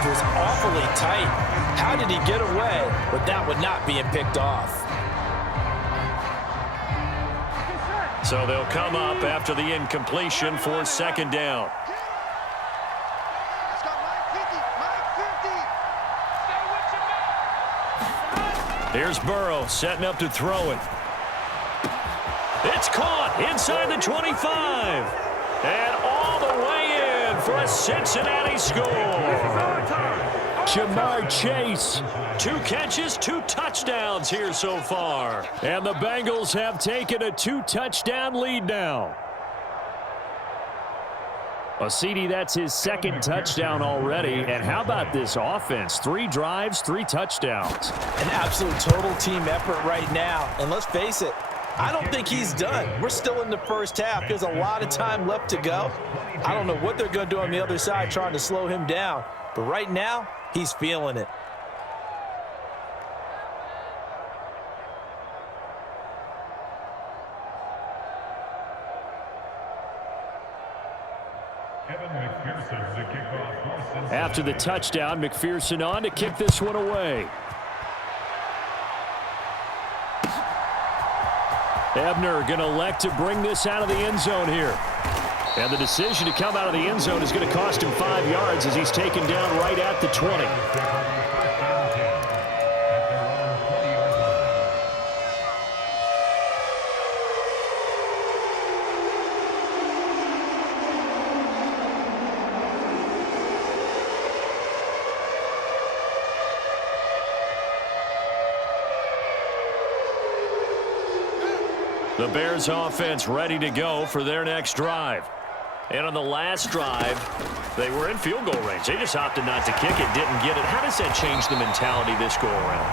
coverage was awfully tight. How did he get away with that one not being picked off? So they'll come up after the incompletion for second down. Here's Burrow setting up to throw it. It's caught inside the 25. And all the way in for a Cincinnati score. Jamar Chase. 2 catches, 2 touchdowns here so far. And the Bengals have taken a 2-touchdown lead now. CD, that's his 2nd touchdown already. And how about this offense? 3 drives, 3 touchdowns. An absolute total team effort right now. And let's face it, I don't think he's done. We're still in the first half. There's a lot of time left to go. I don't know what they're going to do on the other side trying to slow him down. But right now, he's feeling it. After the touchdown, McPherson on to kick this one away. Ebner going to elect to bring this out of the end zone here. And the decision to come out of the end zone is going to cost him 5 yards as he's taken down right at the 20. The Bears offense ready to go for their next drive. And on the last drive, they were in field goal range. They just opted not to kick it, didn't get it. How does that change the mentality this go around?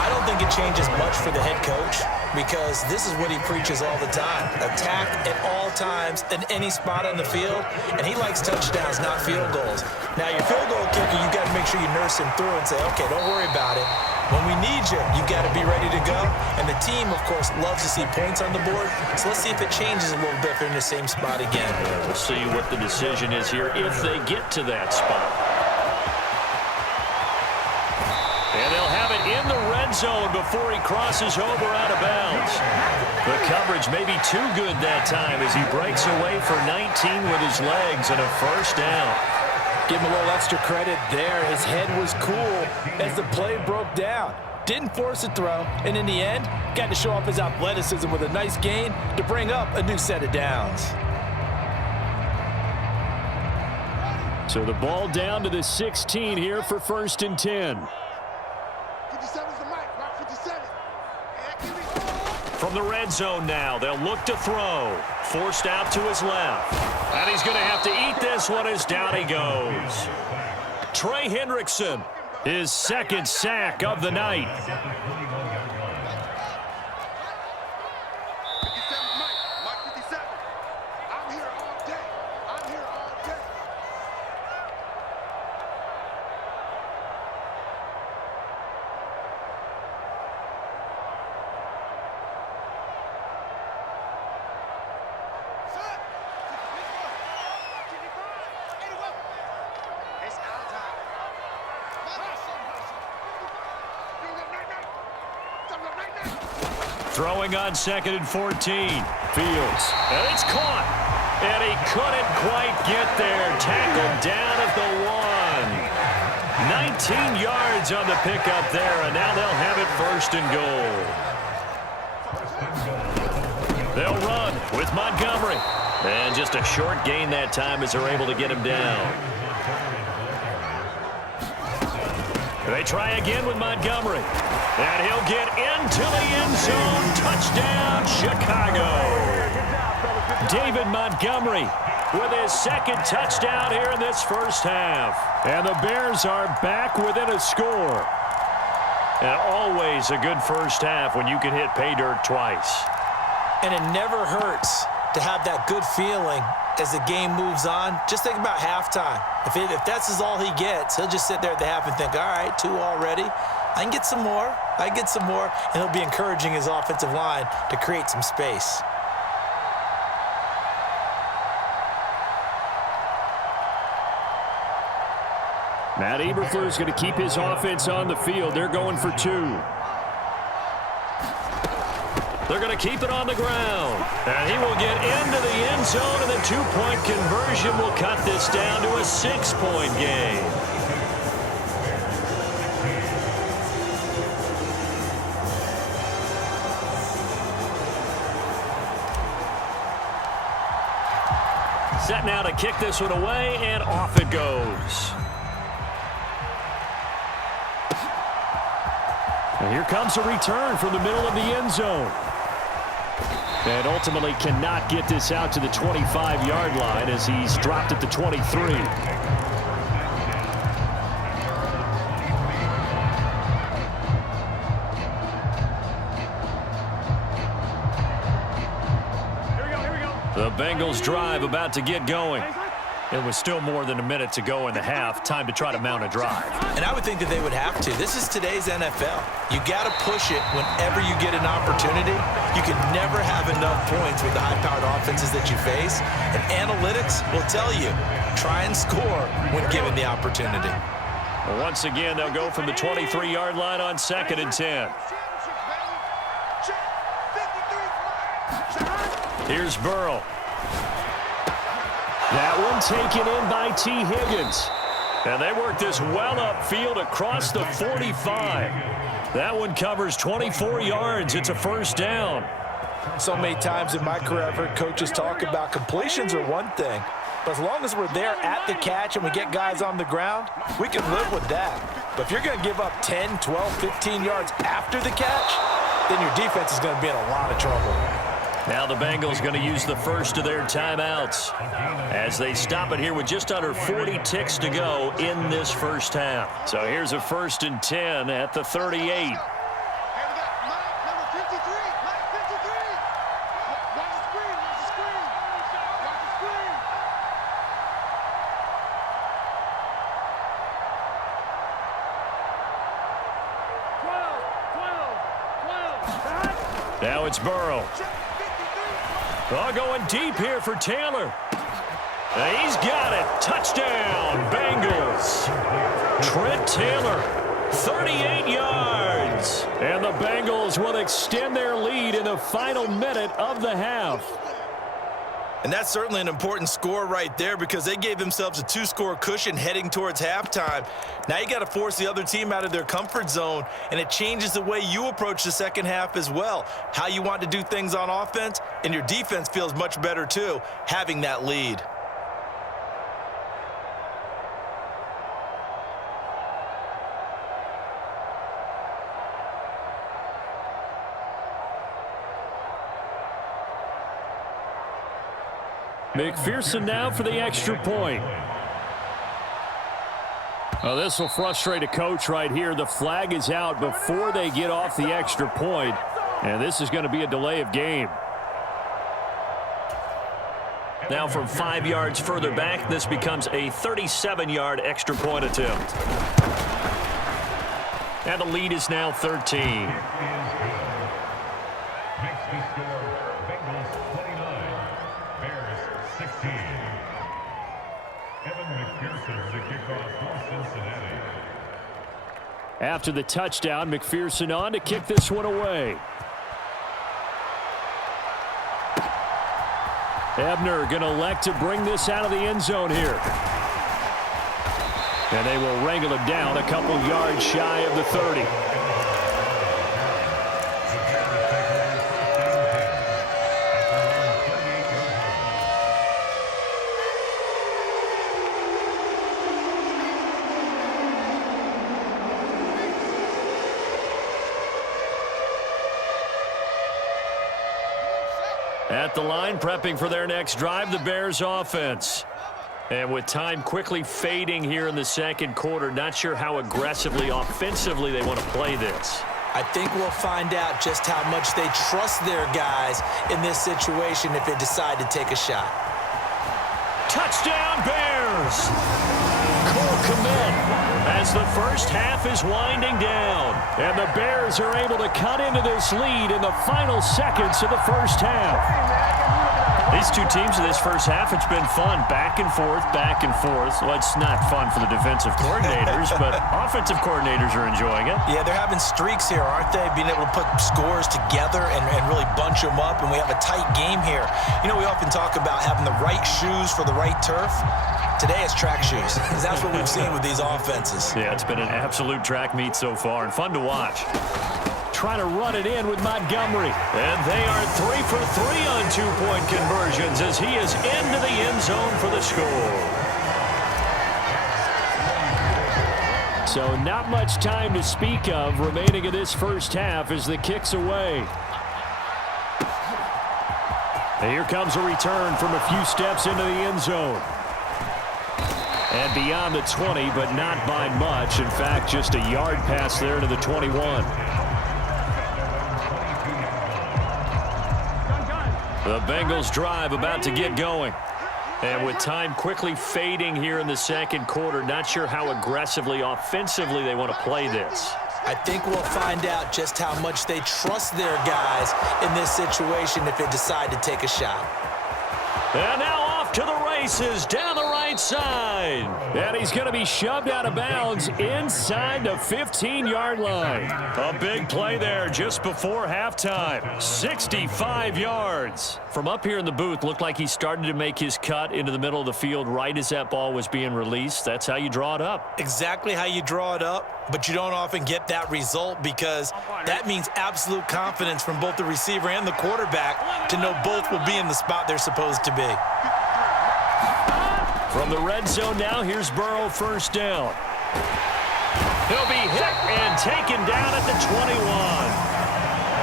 I don't think it changes much for the head coach because this is what he preaches all the time. Attack at all times in any spot on the field, and he likes touchdowns, not field goals. Now, your field goal kicker, you've got to make sure you nurse him through and say, okay, don't worry about it. When we need you, you've got to be ready to go. And the team, of course, loves to see points on the board. So let's see if it changes a little bit if they're in the same spot again. We'll see what the decision is here if they get to that spot. And they'll have it in the red zone before he crosses over out of bounds. The coverage may be too good that time as he breaks away for 19 with his legs and a first down. Give him a little extra credit there. His head was cool as the play broke down. Didn't force a throw, and in the end, got to show off his athleticism with a nice gain to bring up a new set of downs. So the ball down to the 16 here for 1st and 10. 57's the mic, right? 57. From the red zone now, they'll look to throw. Forced out to his left. And he's going to have to eat this one as down he goes. Trey Hendrickson, his 2nd sack of the night. 57's mic, Mike 57. I'm here all day. I'm here all day. Throwing on 2nd and 14. Fields. And it's caught. And he couldn't quite get there. Tackled down at the 1. 19 yards on the pickup there. And now they'll have it 1st and goal. They'll run with Montgomery. And just a short gain that time as they're able to get him down. They try again with Montgomery. And he'll get into the end zone. Touchdown, Chicago. David Montgomery with his 2nd touchdown here in this first half. And the Bears are back within a score. And always a good first half when you can hit pay dirt twice. And it never hurts to have that good feeling as the game moves on. Just think about halftime. If that's all he gets, he'll just sit there at the half and think, all right, 2 already. I can get some more. I can get some more. And he'll be encouraging his offensive line to create some space. Matt Eberflus going to keep his offense on the field. They're going for 2. They're going to keep it on the ground. And he will get into the end zone, and the 2-point conversion will cut this down to a 6-point game. Set now to kick this one away, and off it goes. And here comes a return from the middle of the end zone. And ultimately cannot get this out to the 25-yard line as he's dropped at the 23. The Bengals drive about to get going. It was still more than a minute to go in the half. Time to try to mount a drive. And I would think that they would have to. This is today's NFL. You got to push it whenever you get an opportunity. You can never have enough points with the high-powered offenses that you face. And analytics will tell you, try and score when given the opportunity. Well, once again, they'll go from the 23-yard line on 2nd and 10. Here's Burrow. That one taken in by T. Higgins. And they work this well upfield across the 45. That one covers 24 yards. It's a first down. So many times in my career, I've heard coaches talk about completions are one thing. But as long as we're there at the catch and we get guys on the ground, we can live with that. But if you're going to give up 10, 12, 15 yards after the catch, then your defense is going to be in a lot of trouble. Now the Bengals going to use the first of their timeouts as they stop it here with just under 40 ticks to go in this first half. So here's a 1st and 10 at the 38. Now it's Burrow. Oh, going deep here for Taylor. And he's got it. Touchdown, Bengals. Trent Taylor, 38 yards. And the Bengals will extend their lead in the final minute of the half. And that's certainly an important score right there because they gave themselves a 2-score cushion heading towards halftime. Now you got to force the other team out of their comfort zone, and it changes the way you approach the second half as well. How you want to do things on offense, and your defense feels much better too, having that lead. McPherson now for the extra point. Well, this will frustrate a coach right here. The flag is out before they get off the extra point, and this is going to be a delay of game. Now from 5 yards further back, this becomes a 37-yard extra point attempt. And the lead is now 13. After the touchdown, McPherson on to kick this one away. Ebner going to elect to bring this out of the end zone here. And they will wrangle it down a couple yards shy of the 30. At the line, prepping for their next drive, the Bears offense. And with time quickly fading here in the second quarter, not sure how aggressively, offensively they want to play this. I think we'll find out just how much they trust their guys in this situation if they decide to take a shot. Touchdown, Bears! Cole Kmet as the first half is winding down. And the Bears are able to cut into this lead in the final seconds of the first half. These two teams in this first half, it's been fun. Back and forth, back and forth. Well, it's not fun for the defensive coordinators, but offensive coordinators are enjoying it. Yeah, they're having streaks here, aren't they? Being able to put scores together and really bunch them up, and we have a tight game here. You know, we often talk about having the right shoes for the right turf. Today it's track shoes, because that's what we've seen with these offenses. Yeah, it's been an absolute track meet so far, and fun to watch. Trying to run it in with Montgomery. And they are 3 for 3 on two-point conversions as he is into the end zone for the score. So not much time to speak of remaining in this first half as the kick's away. And here comes a return from a few steps into the end zone. And beyond the 20, but not by much. In fact, just a yard pass there to the 21. The Bengals drive about to get going. And with time quickly fading here in the second quarter, not sure how aggressively, offensively they want to play this. I think we'll find out just how much they trust their guys in this situation if they decide to take a shot. And now off to the races down the right side. And he's going to be shoved out of bounds inside the 15-yard line. A big play there just before halftime. 65 yards. From up here in the booth, looked like he started to make his cut into the middle of the field right as that ball was being released. That's how you draw it up. Exactly how you draw it up, but you don't often get that result because that means absolute confidence from both the receiver and the quarterback to know both will be in the spot they're supposed to be. From the red zone now, here's Burrow first down. He'll be hit and taken down at the 21.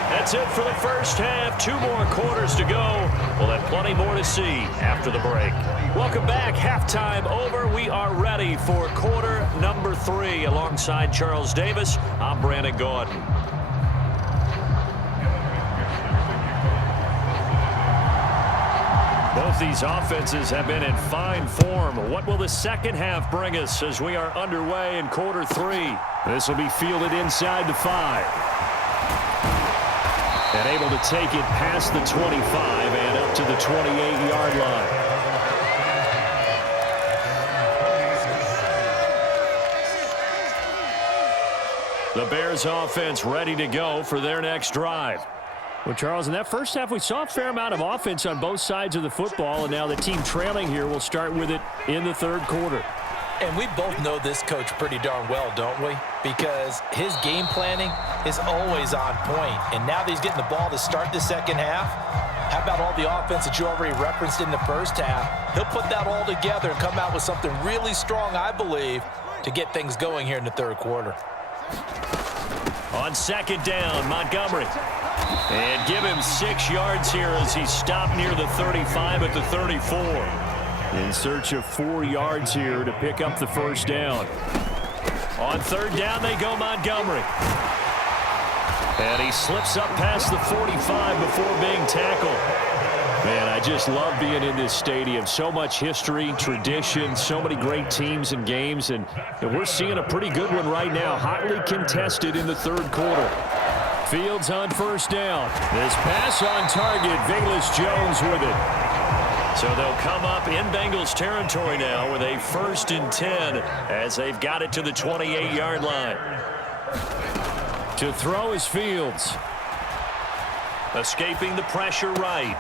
That's it for the first half. 2 more quarters to go. We'll have plenty more to see after the break. Welcome back. Halftime over. We are ready for quarter number 3. Alongside Charles Davis, I'm Brandon Gaudin. Both these offenses have been in fine form. What will the second half bring us as we are underway in quarter 3? This will be fielded inside the 5. And able to take it past the 25 and up to the 28-yard line. The Bears offense ready to go for their next drive. Well, Charles, in that first half, we saw a fair amount of offense on both sides of the football, and now the team trailing here will start with it in the third quarter. And we both know this coach pretty darn well, don't we? Because his game planning is always on point. And now that he's getting the ball to start the second half, how about all the offense that you already referenced in the first half? He'll put that all together and come out with something really strong, I believe, to get things going here in the third quarter. On second down, Montgomery. And give him 6 yards here as he stopped near the 35 at the 34. In search of 4 yards here to pick up the first down. On third down, they go Montgomery. And he slips up past the 45 before being tackled. Man, I just love being in this stadium. So much history, tradition, so many great teams and games. And we're seeing a pretty good one right now. Hotly contested in the third quarter. Fields on first down. This pass on target. Bengals with it. So they'll come up in Bengals territory now with a 1st and 10 as they've got it to the 28-yard line. To throw is Fields. Escaping the pressure right.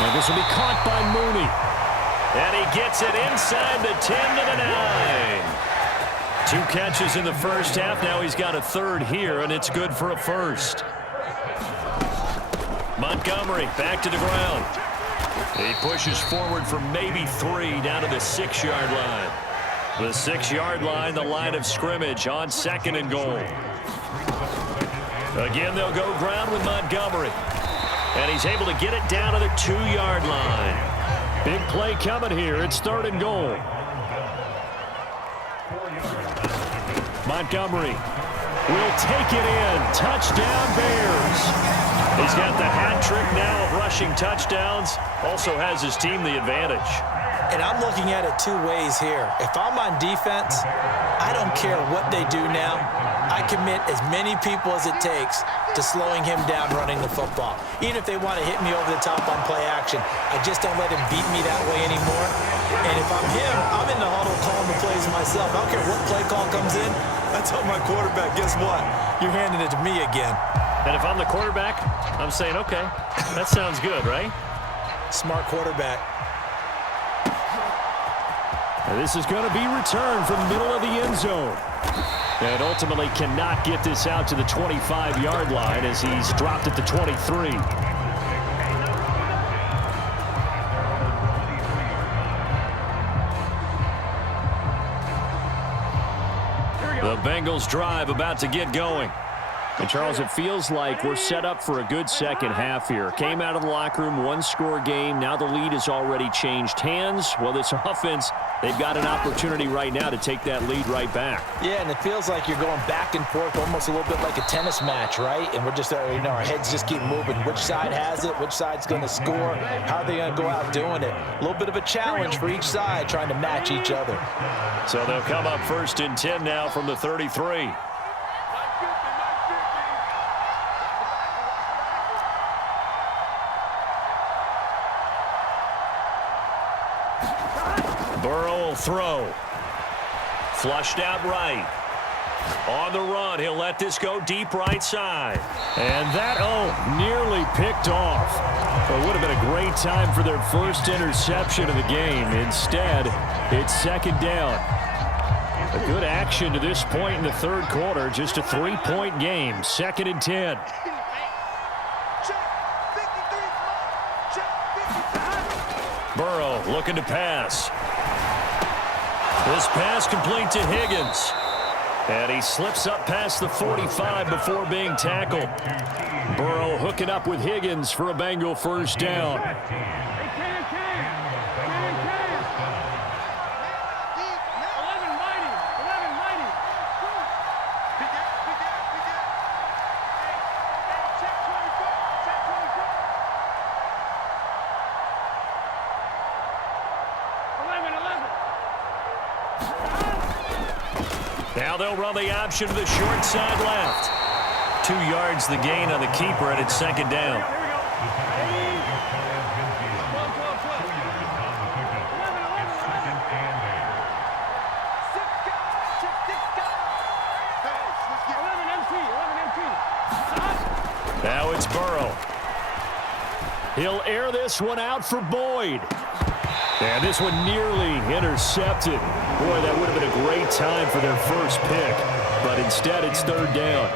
And this will be caught by Mooney. And he gets it inside the 10 to the 9. 2 catches in the first half. Now he's got a 3rd here, and it's good for a 1st. Montgomery back to the ground. He pushes forward for maybe 3 down to the 6-yard line. The 6-yard line, the line of scrimmage on 2nd and goal. Again, they'll go ground with Montgomery. And he's able to get it down to the 2-yard line. Big play coming here. It's 3rd and goal. Montgomery will take it in. Touchdown, Bears. He's got the hat trick now of rushing touchdowns. Also has his team the advantage. And I'm looking at it two ways here. If I'm on defense, I don't care what they do now. I commit as many people as it takes to slowing him down running the football. Even if they want to hit me over the top on play action, I just don't let him beat me that way anymore. And if I'm him, I'm in the huddle calling the plays myself. I don't care what play call comes in. I tell my quarterback, guess what? You're handing it to me again. And if I'm the quarterback, I'm saying, okay, that sounds good, right? Smart quarterback. And this is going to be returned from the middle of the end zone. And ultimately cannot get this out to the 25-yard line as he's dropped at the 23. The Bengals drive about to get going. And, Charles, it feels like we're set up for a good second half here. Came out of the locker room, one-score game. Now the lead has already changed hands. Well, this offense, they've got an opportunity right now to take that lead right back. Yeah, and it feels like you're going back and forth almost a little bit like a tennis match, right? And we're just, our heads just keep moving. Which side has it? Which side's going to score? How are they going to go out doing it? A little bit of a challenge for each side trying to match each other. So they'll come up 1st and 10 now from the 33. Burrow will throw. Flushed out right. On the run, he'll let this go deep right side. And that, nearly picked off. It would have been a great time for their first interception of the game. Instead, it's 2nd down. A good action to this point in the 3rd quarter. Just a 3-point game. 2nd and 10. Burrow looking to pass. This pass complete to Higgins. And he slips up past the 45 before being tackled. Burrow hooking up with Higgins for a Bengal 1st down. Now they'll run the option to the short side left. 2 yards the gain on the keeper, and it's 2nd down. Now it's Burrow. He'll air this one out for Boyd. And this one nearly intercepted. Boy, that would have been a great time for their first pick. But instead, it's 3rd down.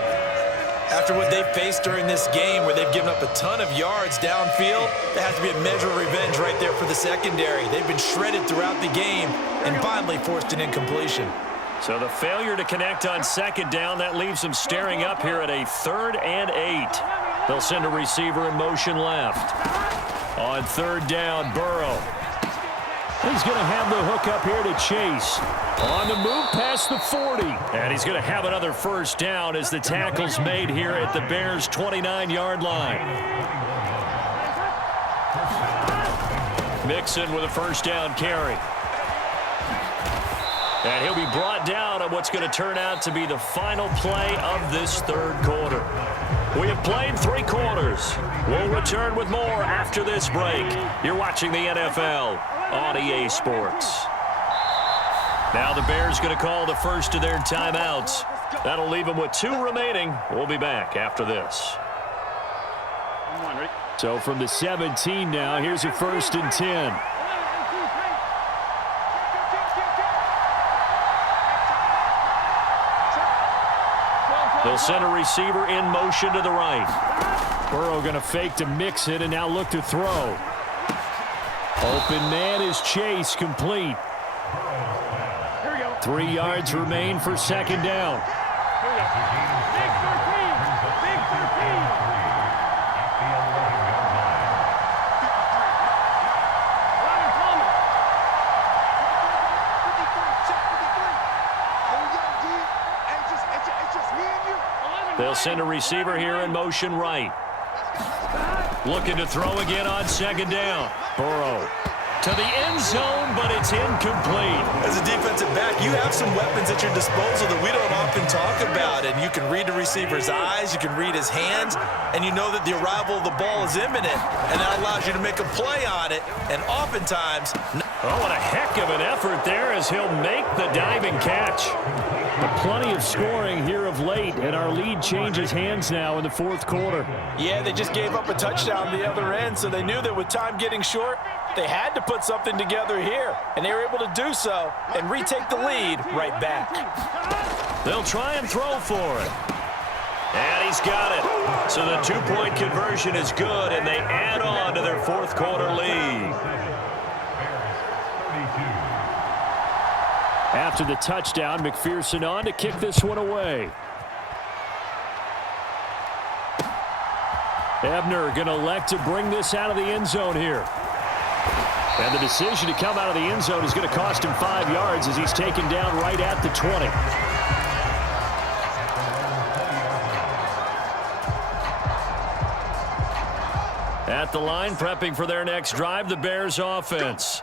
After what they've faced during this game where they've given up a ton of yards downfield, there has to be a measure of revenge right there for the secondary. They've been shredded throughout the game and finally forced an incompletion. So the failure to connect on 2nd down, that leaves them staring up here at a 3rd and 8. They'll send a receiver in motion left. On 3rd down, Burrow. He's going to have the hook up here to Chase. On the move past the 40. And he's going to have another 1st down as the tackle's made here at the Bears' 29-yard line. Mixon with a 1st down carry. And he'll be brought down on what's going to turn out to be the final play of this 3rd quarter. We have played 3 quarters. We'll return with more after this break. You're watching the NFL on EA Sports. Now the Bears going to call the first of their timeouts. That'll leave them with 2 remaining. We'll be back after this. So from the 17 now, here's a 1st and 10. They'll send a receiver in motion to the right. Burrow going to fake to Mixon and now look to throw. Open man is Chase, complete. 3 yards remain for 2nd down. Big 13. Big 13. They'll send a receiver here in motion right. Looking to throw again on 2nd down. Burrow to the end zone, but it's incomplete. As a defensive back, you have some weapons at your disposal that we don't often talk about, and you can read the receiver's eyes, you can read his hands, and you know that the arrival of the ball is imminent, and that allows you to make a play on it, and oftentimes... Oh, what a heck of an effort there as he'll make the diving catch. But plenty of scoring here of late, and our lead changes hands now in the fourth quarter. Yeah, they just gave up a touchdown the other end, so they knew that with time getting short, they had to put something together here, and they were able to do so and retake the lead right back. They'll try and throw for it. And he's got it. So the two-point conversion is good, and they add on to their fourth quarter lead. After the touchdown, McPherson on to kick this one away. Ebner going to elect to bring this out of the end zone here. And the decision to come out of the end zone is going to cost him 5 yards as he's taken down right at the 20. At the line, prepping for their next drive, the Bears offense.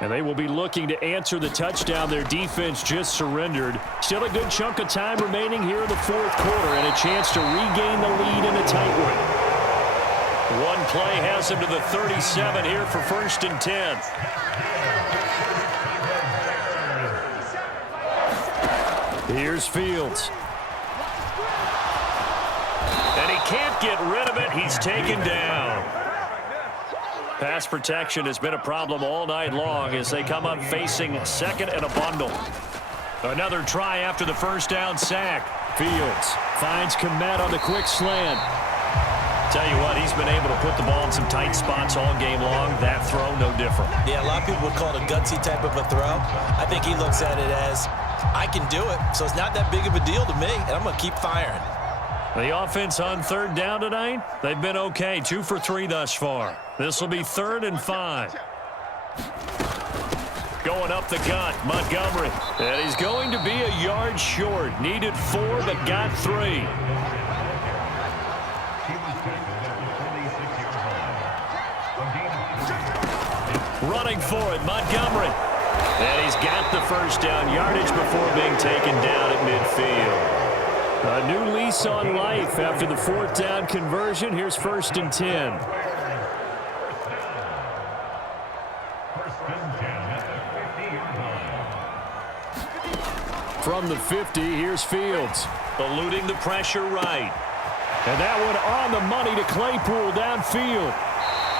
And they will be looking to answer the touchdown their defense just surrendered. Still a good chunk of time remaining here in the fourth quarter and a chance to regain the lead in a tight one. One play has him to the 37 here for 1st and 10. Here's Fields. And he can't get rid of it. He's taken down. Pass protection has been a problem all night long as they come up facing second and a bundle. Another try after the first down sack. Fields finds Kmet on the quick slant. Tell you what, he's been able to put the ball in some tight spots all game long. That throw, no different. Yeah, a lot of people would call it a gutsy type of a throw. I think he looks at it as, I can do it, so it's not that big of a deal to me, and I'm going to keep firing. The offense on third down tonight, they've been okay. 2 for 3 thus far. This will be 3rd and 5. Going up the gut, Montgomery. And he's going to be a yard short. Needed 4, but got 3. Running for it, Montgomery. And he's got the first down yardage before being taken down at midfield. A new lease on life after the 4th down conversion. Here's 1st and 10. From the 50, here's Fields. Eluding the pressure right. And that one on the money to Claypool downfield.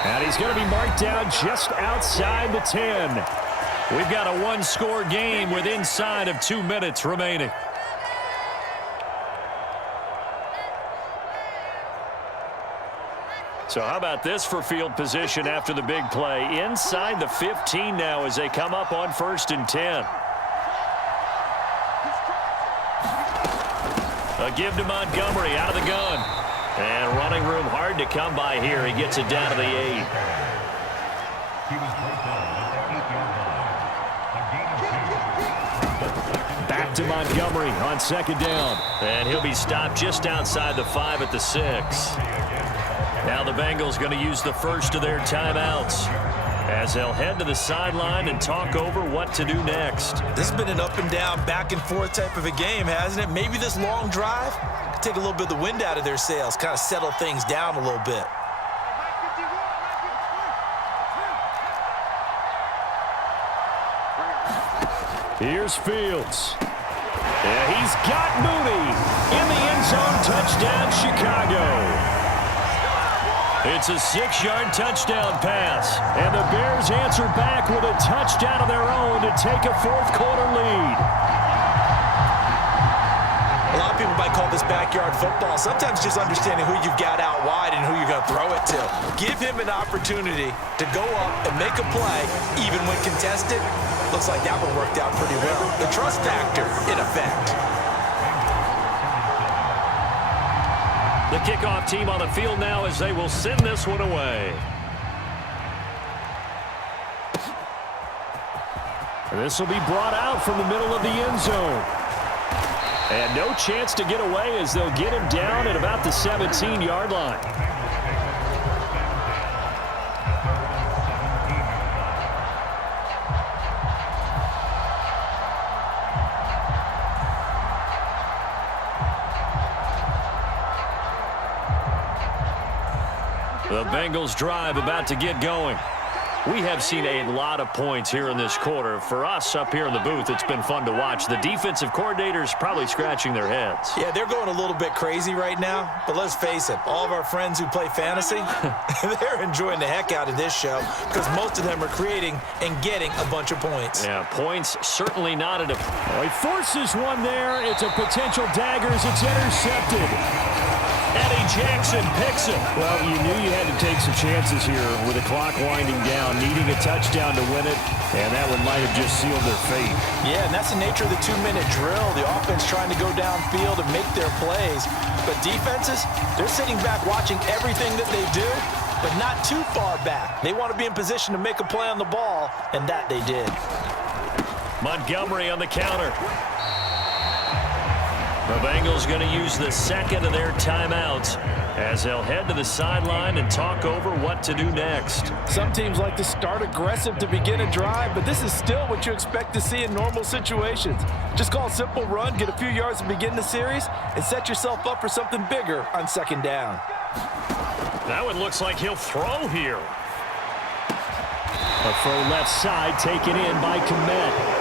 And he's going to be marked down just outside the 10. We've got a one-score game with inside of 2 minutes remaining. So how about this for field position after the big play? Inside the 15 now as they come up on 1st and 10. A give to Montgomery out of the gun. And running room hard to come by here. He gets it down to the 8. Back to Montgomery on 2nd down. And he'll be stopped just outside the 5 at the 6. Now the Bengals going to use the first of their timeouts as they'll head to the sideline and talk over what to do next. This has been an up and down, back and forth type of a game, hasn't it? Maybe this long drive could take a little bit of the wind out of their sails, kind of settle things down a little bit. Here's Fields. Yeah, he's got Mooney in the end zone. Touchdown, Chicago. It's a 6-yard touchdown pass. And the Bears answer back with a touchdown of their own to take a fourth quarter lead. A lot of people might call this backyard football. Sometimes just understanding who you've got out wide and who you're going to throw it to. Give him an opportunity to go up and make a play, even when contested. Looks like that one worked out pretty well. The trust factor in effect. The kickoff team on the field now as they will send this one away. This will be brought out from the middle of the end zone. And no chance to get away as they'll get him down at about the 17-yard line. 2 The Bengals drive about to get going. We have seen a lot of points here in this quarter. For us up here in the booth, it's been fun to watch. The defensive coordinators probably scratching their heads. Yeah, they're going a little bit crazy right now. But let's face it, all of our friends who play fantasy, they're enjoying the heck out of this show because most of them are creating and getting a bunch of points. Yeah, points certainly not at a... Oh, he forces one there. It's a potential dagger as it's intercepted. Eddie Jackson picks it. Well, you knew you had to take some chances here with the clock winding down, needing a touchdown to win it, and that one might have just sealed their fate. Yeah, and that's the nature of the 2-minute drill. The offense trying to go downfield and make their plays. But defenses, they're sitting back watching everything that they do, but not too far back. They want to be in position to make a play on the ball, and that they did. Montgomery on the counter. The Bengals going to use the second of their timeouts as they'll head to the sideline and talk over what to do next. Some teams like to start aggressive to begin a drive, but this is still what you expect to see in normal situations. Just call a simple run, get a few yards to begin the series, and set yourself up for something bigger on second down. That one looks like he'll throw here. A throw left side taken in by Komet.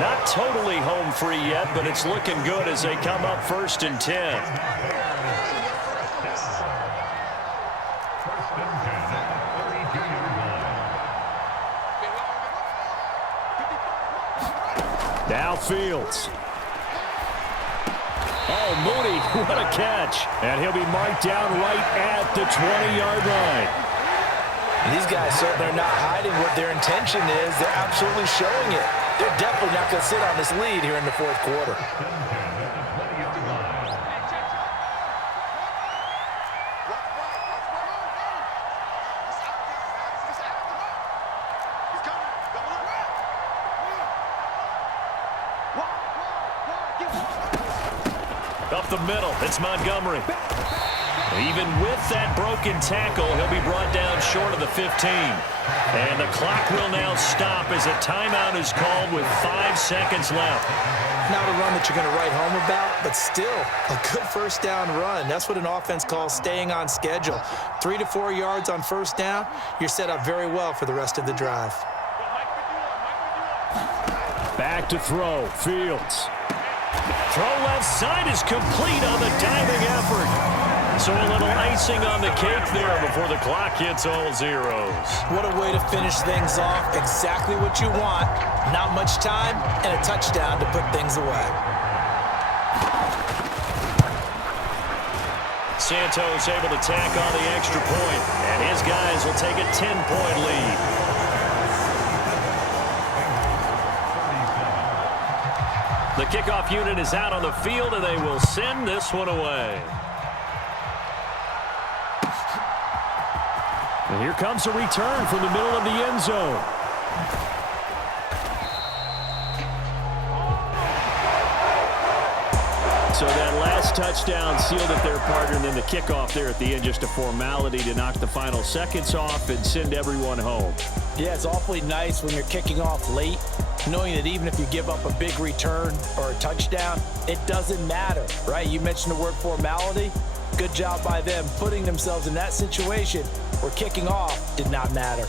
Not totally home free yet, but it's looking good as they come up 1st and 10. Now Fields. Oh, Mooney, what a catch. And he'll be marked down right at the 20-yard line. These guys certainly are not hiding what their intention is. They're absolutely showing it. They're definitely not going to sit on this lead here in the fourth quarter. Up the middle, it's Montgomery. Even with that broken tackle, he'll be brought down short of the 15. And the clock will now stop as a timeout is called with 5 seconds left. Not a run that you're going to write home about, but still a good first down run. That's what an offense calls staying on schedule. 3 to 4 yards on first down, you're set up very well for the rest of the drive. Back to throw, Fields. Throw left side is complete on the diving effort. So a little icing on the cake there before the clock hits all zeros. What a way to finish things off. Exactly what you want. Not much time and a touchdown to put things away. Santos able to tack on the extra point, and his guys will take a 10-point lead. The kickoff unit is out on the field, and they will send this one away. And here comes a return from the middle of the end zone. So that last touchdown sealed it their partner, and then the kickoff there at the end, just a formality to knock the final seconds off and send everyone home. Yeah, it's awfully nice when you're kicking off late, knowing that even if you give up a big return or a touchdown, it doesn't matter, right? You mentioned the word formality. Good job by them putting themselves in that situation where kicking off did not matter.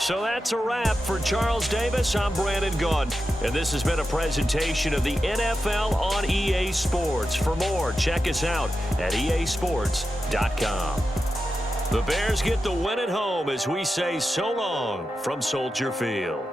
So that's a wrap for Charles Davis. I'm Brandon Gunn, and this has been a presentation of the NFL on EA Sports. For more, check us out at easports.com. The Bears get the win at home as we say so long from Soldier Field.